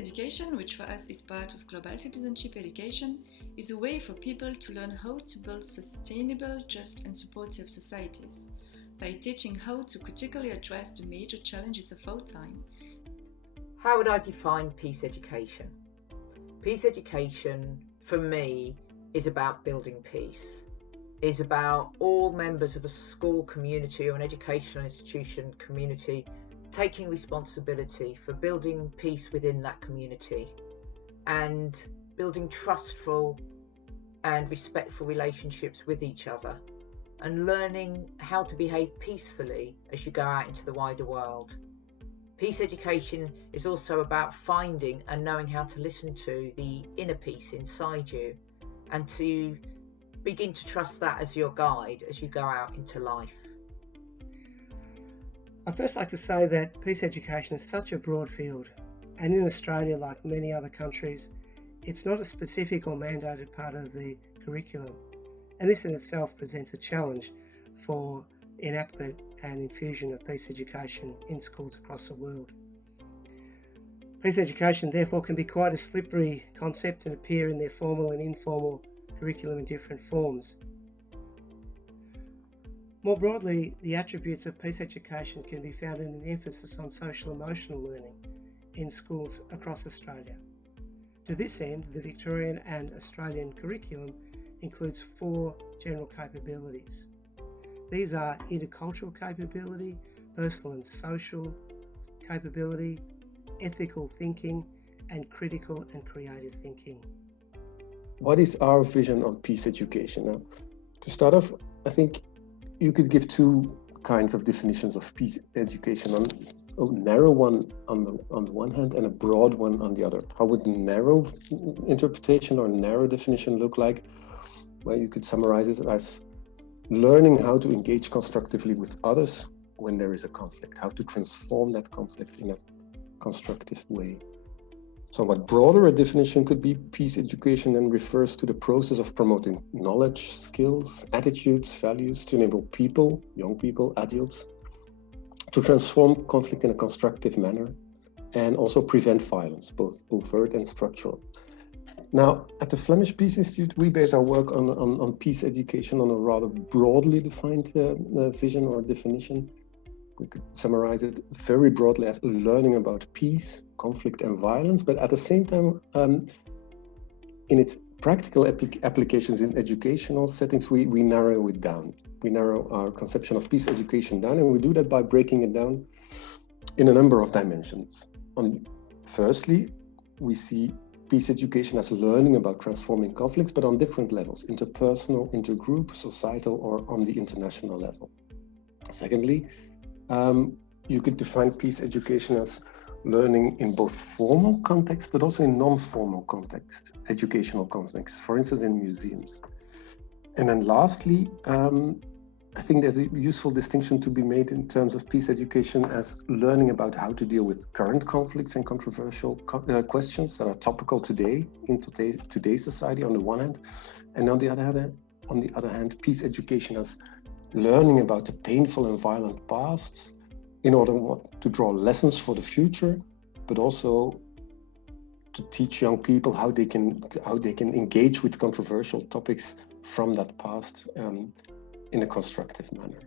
education, which for us is part of global citizenship education, is a way for people to learn how to build sustainable, just and supportive societies by teaching how to critically address the major challenges of our time. How would I define peace education? Peace education, for me, is about building peace. Is about all members of a school community or an educational institution community taking responsibility for building peace within that community and building trustful and respectful relationships with each other and learning how to behave peacefully as you go out into the wider world. Peace education is also about finding and knowing how to listen to the inner peace inside you and to begin to trust that as your guide as you go out into life. I'd first like to say that peace education is such a broad field, and in Australia, like many other countries, it's not a specific or mandated part of the curriculum, and this in itself presents a challenge for enactment and infusion of peace education in schools across the world. Peace education therefore can be quite a slippery concept and appear in their formal and informal curriculum in different forms. More broadly, the attributes of peace education can be found in an emphasis on social emotional learning in schools across Australia. To this end, the Victorian and Australian curriculum includes 4 general capabilities. These are intercultural capability, personal and social capability, ethical thinking, and critical and creative thinking. What is our vision on peace education? Now, to start off, I think you could give 2 kinds of definitions of peace education, a narrow one on the one hand and a broad one on the other. How would narrow interpretation or narrow definition look like? Well, you could summarize it as learning how to engage constructively with others when there is a conflict, how to transform that conflict in a constructive way. Somewhat broader a definition could be peace education and refers to the process of promoting knowledge, skills, attitudes, values to enable people, young people, adults, to transform conflict in a constructive manner and also prevent violence, both overt and structural. Now, at the Flemish Peace Institute, we base our work on peace education on a rather broadly defined vision or definition. We could summarize it very broadly as learning about peace, conflict, and violence, but at the same time, in its practical applications in educational settings, we narrow it down. We narrow our conception of peace education down, and we do that by breaking it down in a number of dimensions. Firstly, we see peace education as learning about transforming conflicts, but on different levels: interpersonal, intergroup, societal, or on the international level. Secondly, you could define peace education as learning in both formal contexts, but also in non-formal contexts, educational contexts, for instance, in museums. And then lastly, I think there's a useful distinction to be made in terms of peace education as learning about how to deal with current conflicts and controversial questions that are topical today in today's society on the one hand, and on the other hand, peace education as learning about the painful and violent past in order to draw lessons for the future, but also to teach young people how they can engage with controversial topics from that past in a constructive manner.